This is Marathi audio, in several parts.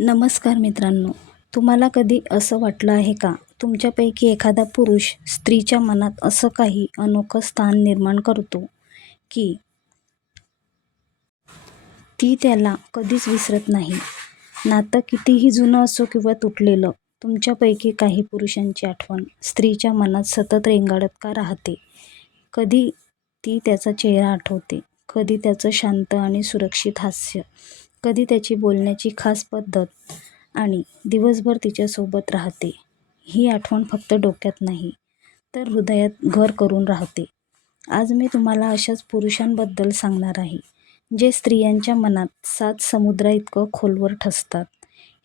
नमस्कार मित्रांनो, तुम्हाला कधी असं वाटलं आहे का, तुमच्यापैकी एखादा पुरुष स्त्रीच्या मनात असं काही अनोखं स्थान निर्माण करतो की ती त्याला कधीच विसरत नाही. नातं कितीही जुनं असो किंवा तुटलेलं, तुमच्यापैकी काही पुरुषांची आठवण स्त्रीच्या मनात सतत रेंगाळत का राहते. कधी ती त्याचा चेहरा आठवते, कधी त्याचं शांत आणि सुरक्षित हास्य, कधी त्याची बोलण्याची खास पद्धत आणि दिवसभर तिच्यासोबत राहते. ही आठवण फक्त डोक्यात नाही, तर हृदयात घर करून राहते. आज मी तुम्हाला अशाच पुरुषांबद्दल सांगणार आहे, जे स्त्रियांच्या मनात 7 समुद्राइतकं खोलवर ठसतात.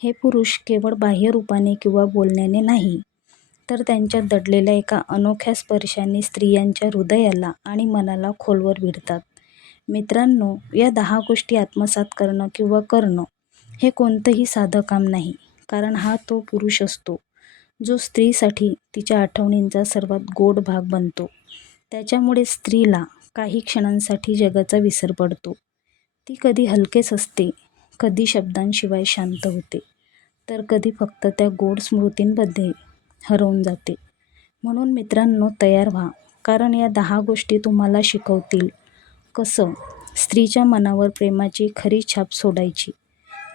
हे पुरुष केवळ बाह्य रूपाने किंवा बोलण्याने नाही, तर त्यांच्यात दडलेल्या एका अनोख्या स्पर्शाने स्त्रियांच्या हृदयाला आणि मनाला खोलवर भिडतात. मित्रांनो, या 10 गोष्टी आत्मसात करणं किंवा करणं हे कोणतंही साधं काम नाही, कारण हा तो पुरुष असतो, जो स्त्रीसाठी तिच्या आठवणींचा सर्वात गोड भाग बनतो. त्याच्यामुळे स्त्रीला काही क्षणांसाठी जगाचा विसर पडतो. ती कधी हलकेच असते, कधी शब्दांशिवाय शांत होते, तर कधी फक्त त्या गोड स्मृतींमध्ये हरवून जाते. म्हणून मित्रांनो, तयार व्हा, कारण या 10 गोष्टी तुम्हाला शिकवतील कसं स्त्रीच्या मनावर प्रेमाची खरी छाप सोडायची,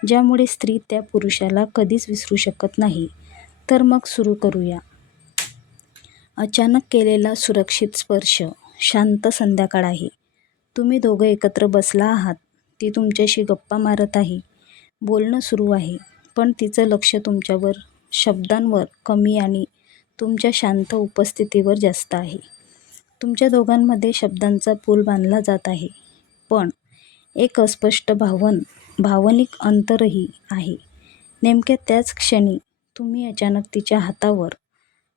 ज्यामुळे स्त्री त्या पुरुषाला कधीच विसरू शकत नाही. तर मग सुरू करूया. अचानक केलेला सुरक्षित स्पर्श. शांत संध्याकाळ आहे. तुम्ही दोघं एकत्र बसला आहात. ती तुमच्याशी गप्पा मारत आहे. बोलणं सुरू आहे, पण तिचं लक्ष तुमच्यावर शब्दांवर कमी आणि तुमच्या शांत उपस्थितीवर जास्त आहे. तुमच्या दोघांमध्ये शब्दांचा पूल बांधला जात आहे, पण एक अस्पष्ट भावनिक अंतरही आहे. नेमक्या त्याच क्षणी तुम्ही अचानक तिच्या हातावर,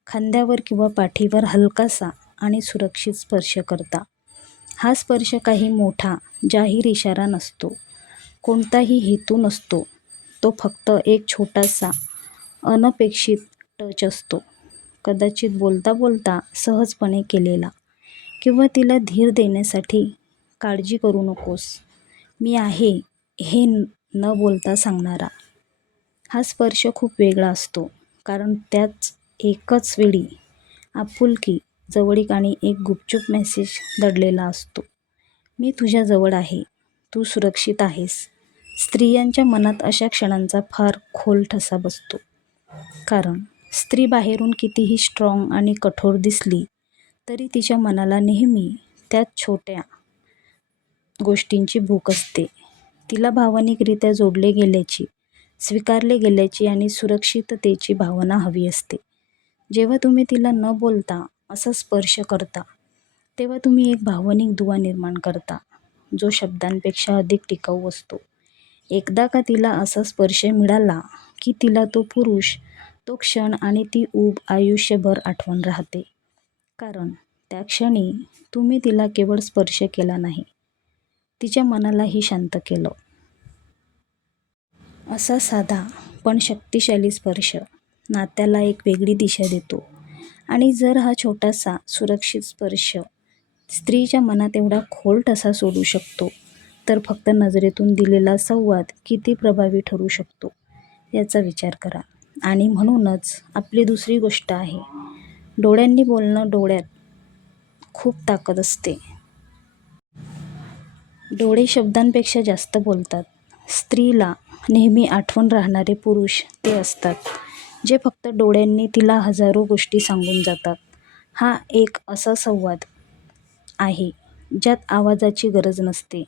खांद्यावर किंवा पाठीवर हलकासा आणि सुरक्षित स्पर्श करता. हा स्पर्श काही मोठा जाहीर इशारा नसतो, कोणताही हेतू नसतो. तो फक्त एक छोटासा अनपेक्षित टच असतो. कदाचित बोलता बोलता सहजपणे केलेला, किंवा तिला धीर देण्यासाठी काळजी करू नकोस, मी आहे हे न बोलता सांगणारा. हा स्पर्श खूप वेगळा असतो, कारण त्याच एकच वेळी आपुलकी, जवळीक आणि एक गुपचूप मेसेज दडलेला असतो. मी तुझ्या जवळ आहे, तू सुरक्षित आहेस. स्त्रियांच्या मनात अशा क्षणांचा फार खोल ठसा बसतो, कारण स्त्री बाहेरून कितीही स्ट्रॉंग आणि कठोर दिसली तरी तिच्या मनाला नेहमी त्याच छोट्या गोष्टींची भूक असते. तिला भावनिकरित्या जोडले गेल्याची, स्वीकारले गेल्याची आणि सुरक्षिततेची भावना हवी असते. जेव्हा तुम्ही तिला न बोलता असा स्पर्श करता, तेव्हा तुम्ही एक भावनिक दुवा निर्माण करता, जो शब्दांपेक्षा अधिक टिकाऊ असतो. एकदा का तिला असा स्पर्श मिळाला की तिला तो पुरुष, तो क्षण आणि ती ऊब आयुष्यभर आठवण राहते. कारण त्या क्षणी तुम्ही तिला केवळ स्पर्श केला नाही, तिच्या मनालाही शांत केलं. असा साधा पण शक्तिशाली स्पर्श नात्याला एक वेगळी दिशा देतो. आणि जर हा छोटासा सुरक्षित स्पर्श स्त्रीच्या मनात एवढा खोल ठसा सोडू शकतो, तर फक्त नजरेतून दिलेला संवाद किती प्रभावी ठरू शकतो याचा विचार करा. आणि म्हणूनच आपली दुसरी गोष्ट आहे, डोळ्यांनी बोलणं. डोळ्यात खूप ताकद असते. डोळे शब्दांपेक्षा जास्त बोलतात. स्त्रीला नेहमी आठवण राहणारे पुरुष ते असतात, जे फक्त डोळ्यांनी तिला हजारो गोष्टी सांगून जातात. हा एक असा संवाद आहे ज्यात आवाजाची गरज नसते,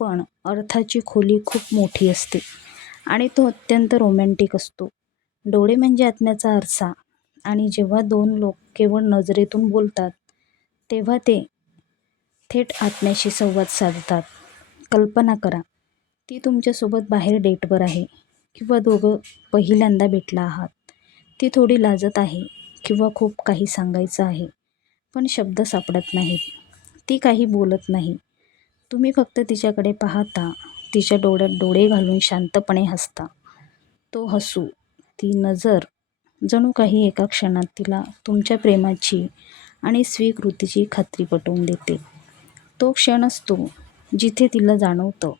पण अर्थाची खोली खूप मोठी असते, आणि तो अत्यंत रोमॅन्टिक असतो. डोळे म्हणजे आत्म्याचा आरसा, आणि जेव्हा दोन लोक केवळ नजरेतून बोलतात, तेव्हा ते थेट आत्म्याशी संवाद साधतात. कल्पना करा, ती तुमच्यासोबत बाहेर डेटवर आहे, किंवा दोघं पहिल्यांदा भेटला आहात. ती थोडी लाजत आहे किंवा खूप काही सांगायचं आहे, पण शब्द सापडत नाहीत. ती काही बोलत नाही. तुम्ही फक्त तिच्याकडे पाहता, तिच्या डोळ्यात डोळे घालून शांतपणे हसता. तो हसू, ती नजर, जणू काही एका क्षणात तिला तुमच्या प्रेमाची आणि स्वीकृतीची खात्री पटवून देते. तो क्षण असतो जिथे तिला जाणवतं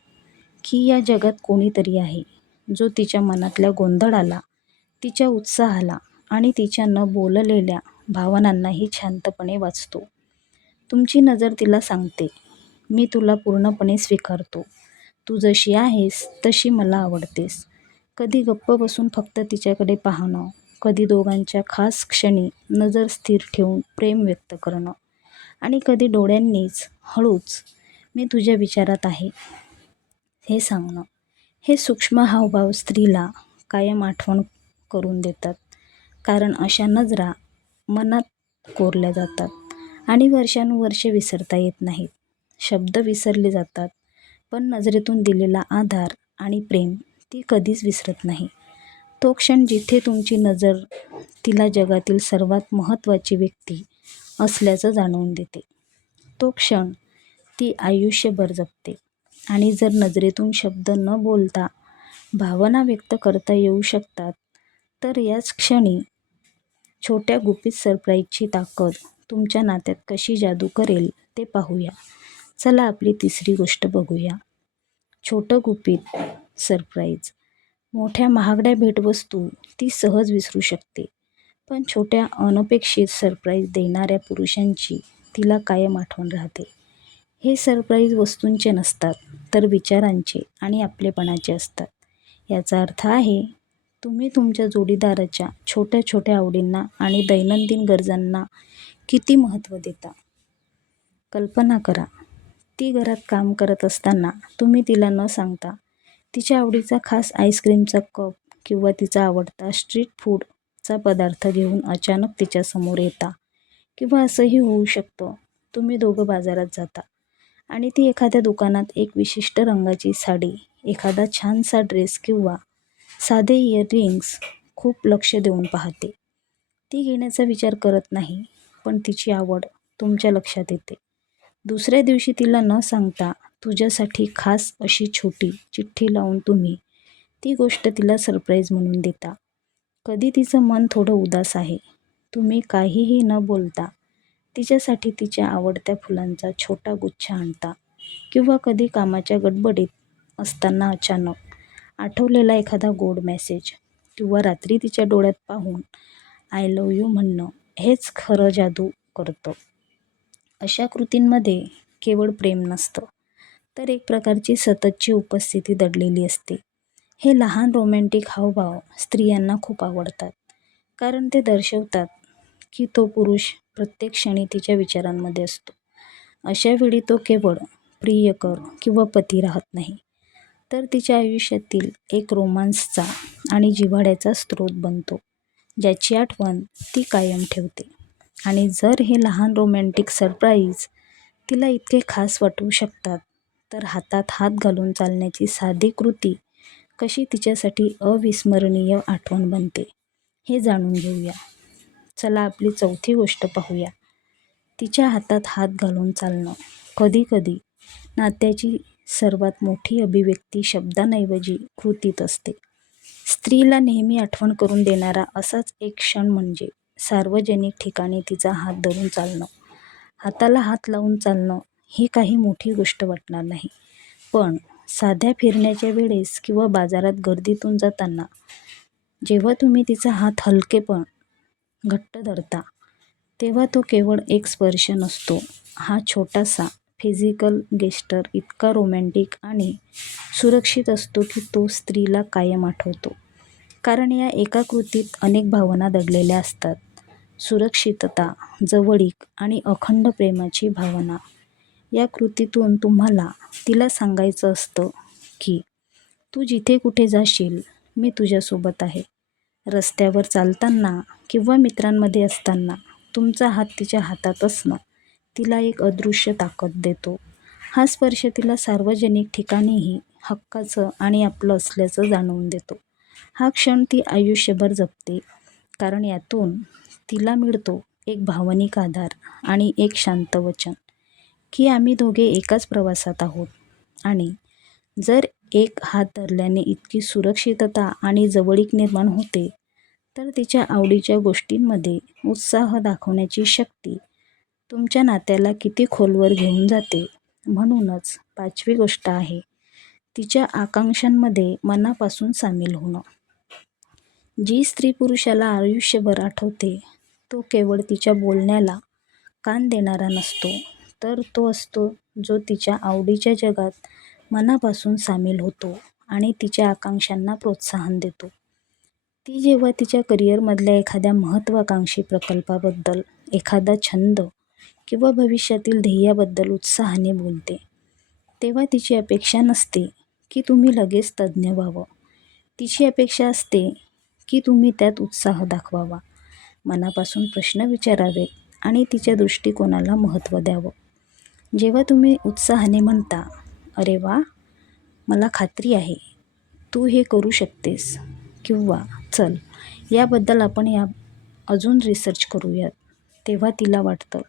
की या जगात कोणीतरी आहे जो तिच्या मनातल्या गोंधळाला, तिच्या उत्साहाला आणि तिच्या न बोललेल्या भावनांनाही शांतपणे वाचतो. तुमची नजर तिला सांगते, मी तुला पूर्णपणे स्वीकारतो. तू जशी आहेस तशी मला आवडतेस. कधी गप्प बसून फक्त तिच्याकडे पाहणं, कधी दोघांच्या खास क्षणी नजर स्थिर ठेवून प्रेम व्यक्त करणं आणि कधी डोळ्यांनीच हळूच मी तुझ्या विचारात आहे हे सांगणं. हे सूक्ष्म हावभाव स्त्रीला कायम आठवण करून देतात. कारण अशा नजरा मनात कोरल्या जातात आणि वर्षानुवर्षे विसरता येत नाहीत. शब्द विसरले जातात, पण नजरेतून दिलेला आधार आणि प्रेम ती कधीच विसरत नाही. तो क्षण जिथे तुमची नजर तिला जगातील सर्वात महत्त्वाची व्यक्ती असल्याचं जाणवून देते, तो क्षण ती आयुष्यभर जपते. आणि जर नजरेतून शब्द न बोलता भावना व्यक्त करता येऊ शकतात, तर याच क्षणी छोट्या गुपित सरप्राईजची ताकद तुमच्या नात्यात कशी जादू करेल ते पाहूया. चला आपली तिसरी गोष्ट बघूया. छोटं गुपित सरप्राईज. मोठ्या महागड्या भेटवस्तू ती सहज विसरू शकते, पण छोट्या अनपेक्षित सरप्राईज देणाऱ्या पुरुषांची तिला कायम आठवण राहते. हे सरप्राईज वस्तूंचे नसतात, तर विचारांचे आणि आपलेपणाचे असतात. याचा अर्थ आहे, तुम्ही तुमच्या जोडीदाराच्या छोट्या छोट्या आवडींना आणि दैनंदिन गरजांना किती महत्त्व देता. कल्पना करा, ती घरात काम करत असताना तुम्ही तिला न सांगता तिच्या आवडीचा खास आईस्क्रीमचा कप किंवा तिचा आवडता स्ट्रीट फूडचा पदार्थ घेऊन अचानक तिच्यासमोर येता. किंवा असंही होऊ शकतं, तुम्ही दोघं बाजारात जाता आणि ती एखाद्या दुकानात एक विशिष्ट रंगाची साडी, एखादा छानसा ड्रेस किंवा साधे इयरिंग्स खूप लक्ष देऊन पाहते. ती घेण्याचा विचार करत नाही, पण तिची आवड तुमच्या लक्षात येते. दुसऱ्या दिवशी तिला न सांगता तुझ्यासाठी खास अशी छोटी चिठ्ठी लावून तुम्ही ती गोष्ट तिला सरप्राईज म्हणून देता. कधी तिचं मन थोडं उदास आहे, तुम्ही काहीही न बोलता तिच्यासाठी तिच्या आवडत्या फुलांचा छोटा गुच्छ आणता. किंवा कधी कामाच्या गडबडीत असताना अचानक आठवलेला एखादा गोड मेसेज किंवा रात्री तिच्या डोळ्यात पाहून आय लव्ह यू म्हणणं हेच खरं जादू करतं. अशा कृतींमध्ये केवळ प्रेम नसतं, तर एक प्रकारची सततची उपस्थिती दडलेली असते. हे लहान रोमॅन्टिक हावभाव स्त्रियांना खूप आवडतात, कारण ते दर्शवतात की तो पुरुष प्रत्येक क्षणी तिच्या विचारांमध्ये असतो. अशा वेळी तो केवळ प्रियकर किंवा पती राहत नाही, तर तिच्या आयुष्यातील एक रोमांसचा आणि जिव्हाळ्याचा स्रोत बनतो, ज्याची आठवण ती कायम ठेवते. आणि जर हे लहान रोमॅन्टिक सरप्राईज तिला इतके खास वाटू शकतात, तर हातात हात घालून चालण्याची साधी कृती कशी तिच्यासाठी अविस्मरणीय आठवण बनते, हे जाणून घेऊया. चला आपली चौथी गोष्ट पाहूया. तिच्या हातात हात घालून चालणं. कधीकधी नात्याची सर्वात मोठी अभिव्यक्ती शब्दांऐवजी कृतीत असते. स्त्रीला नेहमी आठवण करून देणारा असाच एक क्षण म्हणजे सार्वजनिक ठिकाणी तिचा हात धरून चालणं. हाताला हात लावून चालणं ही काही मोठी गोष्ट वाटणार नाही, पण साध्या फिरण्याच्या वेळेस किंवा बाजारात गर्दीतून जाताना जेव्हा तुम्ही तिचा हात हलके पण घट्ट धरता, तेव्हा तो केवळ एक स्पर्श नसतो. हा छोटासा फिजिकल गेस्चर इतका रोमॅन्टिक आणि सुरक्षित असतो की तो स्त्रीला कायम आठवतो. कारण या एका कृतीत अनेक भावना दडलेल्या असतात. सुरक्षितता, जवळीक आणि अखंड प्रेमाची भावना. या कृतीतून तुम्हाला तिला सांगायचं असतं की तू जिथे कुठे जाशील, मी तुझ्यासोबत आहे. रस्त्यावर चालताना किंवा मित्रांमध्ये असताना तुमचा हात तिच्या हातात असणं तिला एक अदृश्य ताकद देतो. हा स्पर्श तिला सार्वजनिक ठिकाणीही हक्काचं आणि आपलं असल्याचं जाणवून देतो. हा क्षण ती आयुष्यभर जपते, कारण यातून तिला मिळतो एक भावनिक आधार आणि एक शांत वचन की आम्ही दोघे एकाच प्रवासात आहोत. आणि जर एक हात धरल्याने इतकी सुरक्षितता आणि जवळीक निर्माण होते, तर तिच्या आवडीच्या गोष्टींमध्ये उत्साह दाखवण्याची शक्ती तुमच्या नात्याला किती खोलवर घेऊन जाते. म्हणूनच 5वी गोष्ट आहे, तिच्या आकांक्षांमध्ये मनापासून सामील होणं. जी स्त्री पुरुषाला आयुष्यभर आठवते, तो केवळ तिच्या बोलण्याला कान देणारा नसतो, तर तो असतो जो तिच्या आवडीच्या जगात मनापासून सामील होतो आणि तिच्या आकांक्षांना प्रोत्साहन देतो. ती जेव्हा तिच्या करिअरमधल्या एखाद्या महत्त्वाकांक्षी प्रकल्पाबद्दल, एखादा छंद किंवा भविष्यातील ध्येयाबद्दल उत्साहाने बोलते, तेव्हा तिची अपेक्षा नसते की तुम्ही लगेच तज्ज्ञ व्हावं. तिची अपेक्षा असते की तुम्ही त्यात उत्साह दाखवावा, मनापासून प्रश्न विचारावेत आणि तिच्या दृष्टिकोनाला महत्त्व द्यावं. जेव्हा तुम्ही उत्साहाने म्हणता, "अरे वा, मला खात्री आहे तू हे करू शकतेस" किंवा "चल, याबद्दल आपण अजून रिसर्च करूयात", तेव्हा तिला वाटतं,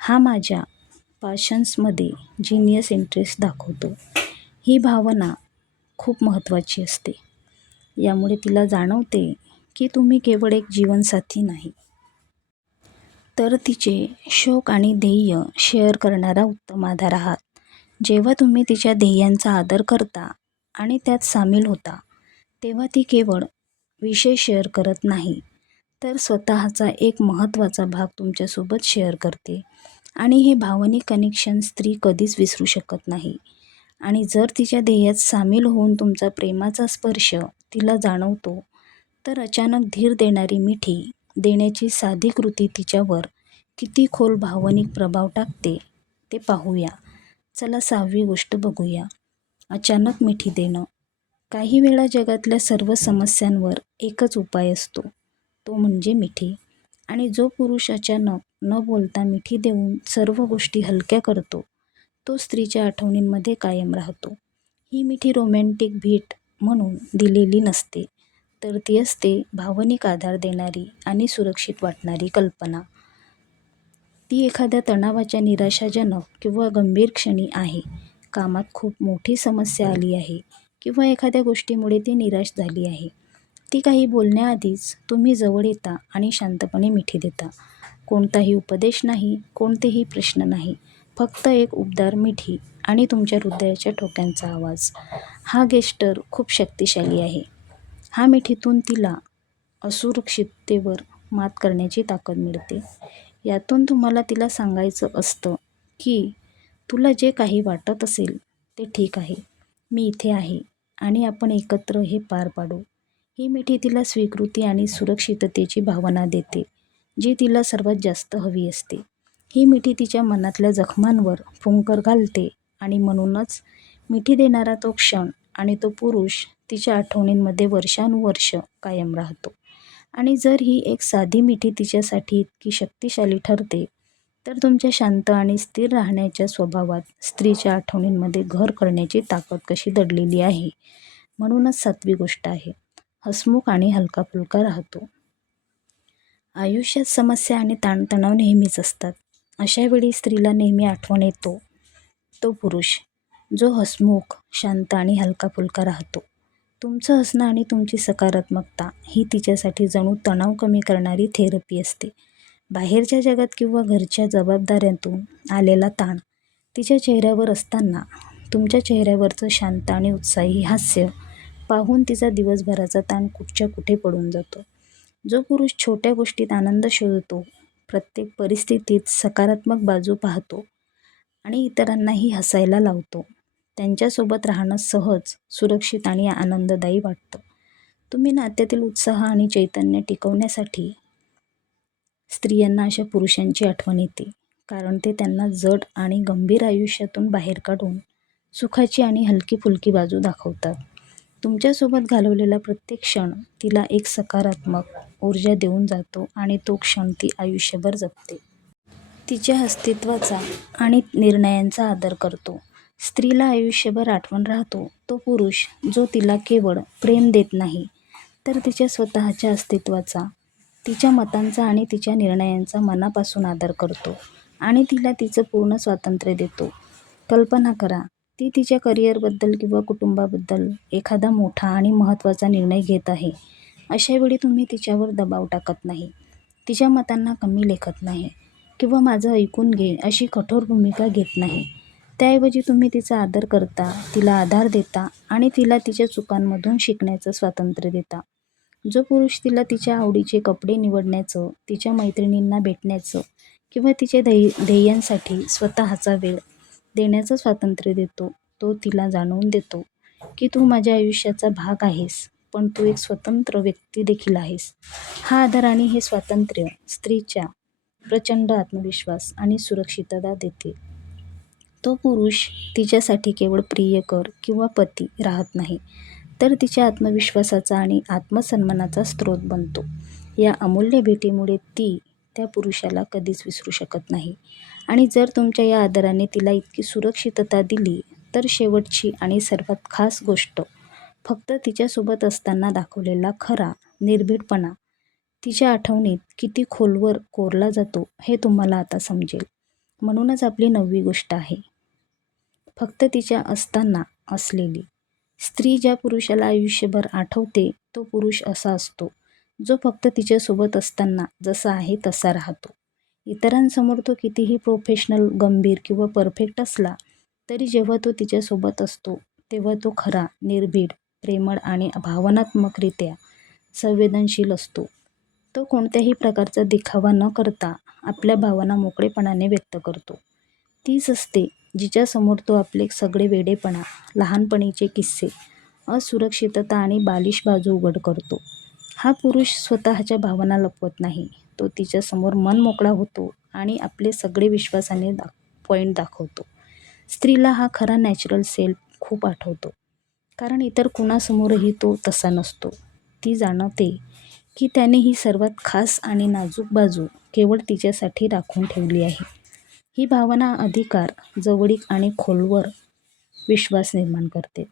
हा माझ्या पॅशन्समध्ये जिनियस इंटरेस्ट दाखवतो. ही भावना खूप महत्त्वाची असते. यामुळे तिला जाणवते की तुम्ही केवळ एक जीवनसाथी नाही, तर तिचे शौक आणि ध्येय शेअर करणारा उत्तम आधार आहात. जेव्हा तुम्ही तिच्या ध्येयांचा आदर करता आणि त्यात सामील होता, तेव्हा ती केवळ विषय शेअर करत नाही, तर स्वतःचा एक महत्त्वाचा भाग तुमच्यासोबत शेअर करते. आणि हे भावनिक कनेक्शन स्त्री कधीच विसरू शकत नाही. आणि जर तिच्या ध्येयात सामील होऊन तुमचा प्रेमाचा स्पर्श तिला जाणवतो, तर अचानक धीर देणारी मिठी देण्याची साधी कृती तिच्यावर किती खोल भावनिक प्रभाव टाकते ते पाहूया. चला 6वी गोष्ट बघूया, अचानक मिठी देणं. काही वेळा जगातल्या सर्व समस्यांवर एकच उपाय असतो, तो म्हणजे मिठी. आणि जो पुरुष अचानक न बोलता मिठी देऊन सर्व गोष्टी हलक्या करतो, तो स्त्रीच्या आठवणींमध्ये कायम राहतो. ही मिठी रोमॅन्टिक भेट म्हणून दिलेली नसते, तर ती असते भावनिक आधार देणारी आणि सुरक्षित वाटणारी कल्पना. ती एखाद्या तणावाच्या, निराशाजनक किंवा गंभीर क्षणी आहे, कामात खूप मोठी समस्या आली आहे किंवा एखाद्या गोष्टीमुळे ती निराश झाली आहे. ती काही बोलण्याआधीच तुम्ही जवळ येता आणि शांतपणे मिठी देता. कोणताही उपदेश नाही, कोणतेही प्रश्न नाही, फक्त एक उबदार मिठी आणि तुमच्या हृदयाच्या ठोक्यांचा आवाज. हा गेस्टर खूप शक्तिशाली आहे. हा मिठीतून तिला असुरक्षिततेवर मात करण्याची ताकद मिळते. यातून तुम्हाला तिला सांगायचं असतं की तुला जे काही वाटत असेल ते ठीक आहे, मी इथे आहे आणि आपण एकत्र हे पार पाडू. ही मिठी तिला स्वीकृती आणि सुरक्षिततेची भावना देते, जी तिला सर्वात जास्त हवी असते. ही मिठी तिच्या मनातल्या जखमांवर फुंकर घालते आणि म्हणूनच मिठी देणारा तो क्षण आणि तो पुरुष तिच्या आठवणींमध्ये वर्षानुवर्ष कायम राहतो. आणि जर ही एक साधी मिठी तिच्यासाठी इतकी शक्तिशाली ठरते, तर तुमच्या शांत आणि स्थिर राहण्याच्या स्वभावात स्त्रीच्या आठवणींमध्ये घर करण्याची ताकद कशी दडलेली आहे. म्हणूनच 7वी गोष्ट आहे, हसमुख आणि हलका-फुलका राहतो. आयुष्यात समस्या आणि ताणतणाव नेहमीच असतात. अशा वेळी स्त्रीला नेहमी आठवण येतो तो पुरुष, जो हसमुख, शांत आणि हलका-फुलका राहतो. तुमचं हसणं आणि तुमची सकारात्मकता ही तिच्यासाठी जणू तणाव कमी करणारी थेरपी असते. बाहेरच्या जगात किंवा घरच्या जबाबदाऱ्यांतून आलेला ताण तिच्या चेहऱ्यावर असताना तुमच्या चेहऱ्यावरचं शांत आणि उत्साही हास्य पाहून तिचा दिवसभराचा ताण कुठच्या कुठे पडून जातो. जो पुरुष छोट्या गोष्टीत आनंद शोधतो, प्रत्येक परिस्थितीत सकारात्मक बाजू पाहतो आणि इतरांनाही हसायला लावतो, त्यांच्यासोबत राहणं सहज, सुरक्षित आणि आनंददायी वाटतं. तुम्ही नात्यातील उत्साह आणि चैतन्य टिकवण्यासाठी स्त्रियांना अशा पुरुषांची आठवण येते, कारण ते त्यांना जड आणि गंभीर आयुष्यातून बाहेर काढून सुखाची आणि हलकी-फुलकी बाजू दाखवतात. तुमच्यासोबत घालवलेला प्रत्येक क्षण तिला एक सकारात्मक ऊर्जा देऊन जातो आणि तो क्षण ती आयुष्यभर जपते. तिच्या अस्तित्वाचा आणि निर्णयांचा आदर करतो. स्त्रीला आयुष्यभर आठवण राहतो तो पुरुष, जो तिला केवळ प्रेम देत नाही, तर तिच्या स्वतःच्या अस्तित्वाचा, तिच्या मतांचा आणि तिच्या निर्णयांचा मनापासून आदर करतो आणि तिला तिचं पूर्ण स्वातंत्र्य देतो. कल्पना करा, ती तिच्या करिअरबद्दल किंवा कुटुंबाबद्दल एखादा मोठा आणि महत्त्वाचा निर्णय घेत आहे. अशा वेळी तुम्ही तिच्यावर दबाव टाकत नाही, तिच्या मतांना कमी लेखत नाही किंवा माझं ऐकून घे अशी कठोर भूमिका घेत नाही. त्याऐवजी तुम्ही तिचा आदर करता, तिला आधार देता आणि तिला तिच्या चुकांमधून शिकण्याचं स्वातंत्र्य देता. जो पुरुष तिला तिच्या आवडीचे कपडे निवडण्याचं, तिच्या मैत्रिणींना भेटण्याचं किंवा तिच्या ध्येयांसाठी स्वतःचा वेळ देण्याचं स्वातंत्र्य देतो, तो तिला जाणवून देतो की तू माझ्या आयुष्याचा भाग आहेस, पण तू एक स्वतंत्र व्यक्ती देखील आहेस. हा आधार आणि हे स्वातंत्र्य स्त्रीच्या प्रचंड आत्मविश्वास आणि सुरक्षितता देते. तो पुरुष तिच्यासाठी केवळ प्रियकर किंवा पती राहत नाही, तर तिच्या आत्मविश्वासाचा आणि आत्मसन्मानाचा स्रोत बनतो. या अमूल्य भेटीमुळे ती त्या पुरुषाला कधीच विसरू शकत नाही. आणि जर तुमच्या या आदराने तिला इतकी सुरक्षितता दिली, तर शेवटची आणि सर्वात खास गोष्ट, फक्त तिच्यासोबत असताना दाखवलेला खरा निर्भीडपणा तिच्या आठवणीत किती खोलवर कोरला जातो हे तुम्हाला आता समजेल. म्हणूनच आपली 9वी गोष्ट आहे, फक्त तिच्या असताना असलेली. स्त्री ज्या पुरुषाला आयुष्यभर आठवते, तो पुरुष असा असतो जो फक्त तिच्यासोबत असताना जसा आहे तसा राहतो. इतरांसमोर तो कितीही प्रोफेशनल, गंभीर किंवा परफेक्ट असला तरी जेव्हा तो तिच्यासोबत असतो तेव्हा तो खरा, निर्भीड, प्रेमळ आणि भावनात्मकरित्या संवेदनशील असतो. तो कोणत्याही प्रकारचा दिखावा न करता आपल्या भावना मोकळेपणाने व्यक्त करतो. तीच असते जिच्यासमोर तो आपले सगळे वेडेपणा, लहानपणीचे किस्से, असुरक्षितता आणि बालिश बाजू उघड करतो. हा पुरुष स्वतःच्या भावना लपवत नाही. तो तिच्यासमोर मन मोकळा होतो आणि आपले सगळे विश्वासाने पॉईंट दाखवतो. स्त्रीला हा खरा नॅचरल सेल्फ खूप आठवतो, कारण इतर कुणासमोरही तो तसा नसतो. ती जाणवते की त्याने ही सर्वात खास आणि नाजूक बाजू केवळ तिच्यासाठी राखून ठेवली आहे. ही भावना अधिकार, जवळीक आणि खोलवर विश्वास निर्माण करते.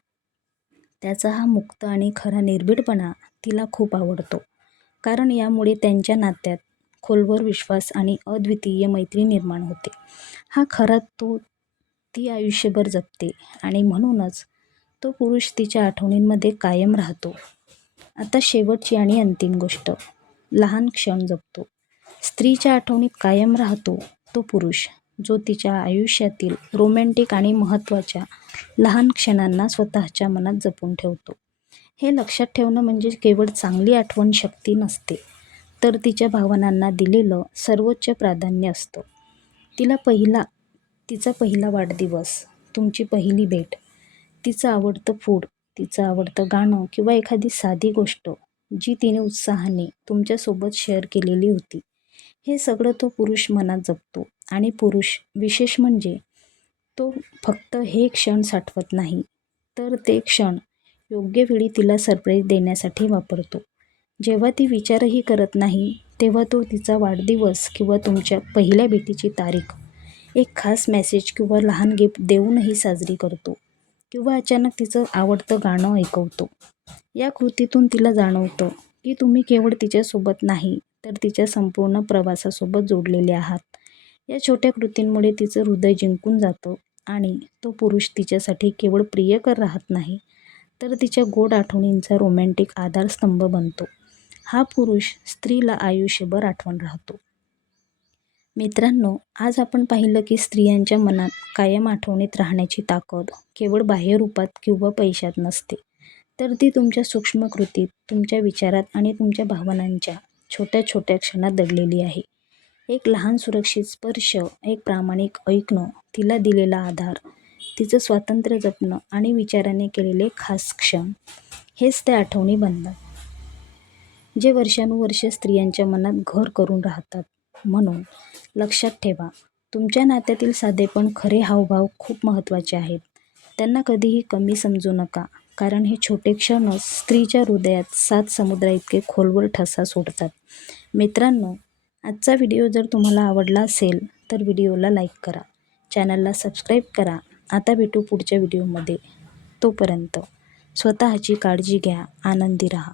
त्याचा हा मुक्त आणि खरा निर्भीडपणा तिला खूप आवडतो, कारण यामुळे त्यांच्या नात्यात खोलवर विश्वास आणि अद्वितीय मैत्री निर्माण होते. हा खरा तो ती आयुष्यभर जपते आणि म्हणूनच तो पुरुष तिच्या आठवणींमध्ये कायम राहतो. आता शेवटची आणि अंतिम गोष्ट, लहान क्षण जपतो. स्त्रीच्या आठवणीत कायम राहतो तो पुरुष जो तिच्या आयुष्यातील रोमॅन्टिक आणि महत्त्वाच्या लहान क्षणांना स्वतःच्या मनात जपून ठेवतो. हे लक्षात ठेवणं म्हणजे केवळ चांगली आठवण शक्ती नसते, तर तिच्या भावनांना दिलेलं सर्वोच्च प्राधान्य असतं. तिचा पहिला वाढदिवस, तुमची पहिली भेट, तिचं आवडतं फूड, तिचं आवडतं गाणं किंवा एखादी साधी गोष्ट जी तिने उत्साहाने तुमच्यासोबत शेअर केलेली होती, हे सगळं तो पुरुष मनात जपतो. आणि पुरुष विशेष म्हणजे तो फक्त हे क्षण साठवत नाही, तर ते क्षण योग्य वेळी तिला सरप्राईज देण्यासाठी वापरतो. जेव्हा ती विचारही करत नाही, तेव्हा तो तिचा वाढदिवस किंवा तुमच्या पहिल्या भेटीची तारीख एक खास मेसेज किंवा लहान गिफ्ट देऊनही साजरी करतो, किंवा अचानक तिचं आवडतं गाणं ऐकवतो. या कृतीतून तिला जाणवतं की तुम्ही केवळ तिच्यासोबत नाही, तर तिच्या संपूर्ण प्रवासासोबत जोडलेले आहात. या छोट्या कृतींमुळे तिचं हृदय जिंकून जातं आणि तो पुरुष तिच्यासाठी केवळ प्रियकर राहत नाही, तर तिच्या गोड आठवणींचा रोमॅन्टिक आधारस्तंभ बनतो. हा पुरुष स्त्रीला आयुष्यभर आठवण राहतो. मित्रांनो, आज आपण पाहिलं की स्त्रियांच्या मनात कायम आठवणीत राहण्याची ताकद केवळ बाह्य रूपात किंवा पैशात नसते, तर ती तुमच्या सूक्ष्म कृतीत, तुमच्या विचारात आणि तुमच्या भावनांच्या छोट्या छोट्या क्षणात दडलेली आहे. एक लहान सुरक्षित स्पर्श, एक प्रामाणिक ऐकणं, तिला दिलेला आधार, तिचं स्वातंत्र्य जपणं आणि विचाराने केलेले खास क्षण, हेच त्या आठवणी बनतात, जे वर्षानुवर्षे स्त्रियांच्या मनात घर करून राहतात. म्हणून लक्षात ठेवा, तुमच्या नात्यातील साधेपण, खरे हावभाव खूप महत्त्वाचे आहेत. त्यांना कधीही कमी समजू नका, कारण हे छोटे क्षणच स्त्रीच्या हृदयात 7 समुद्राइतके खोलवर ठसा सोडतात. मित्रांनो, आजचा व्हिडिओ जर तुम्हाला आवडला असेल तर व्हिडिओला लाईक करा, चॅनलला सबस्क्राईब करा. आता भेटू पुढच्या व्हिडिओमध्ये. तोपर्यंत स्वतःची काळजी घ्या, आनंदी राहा.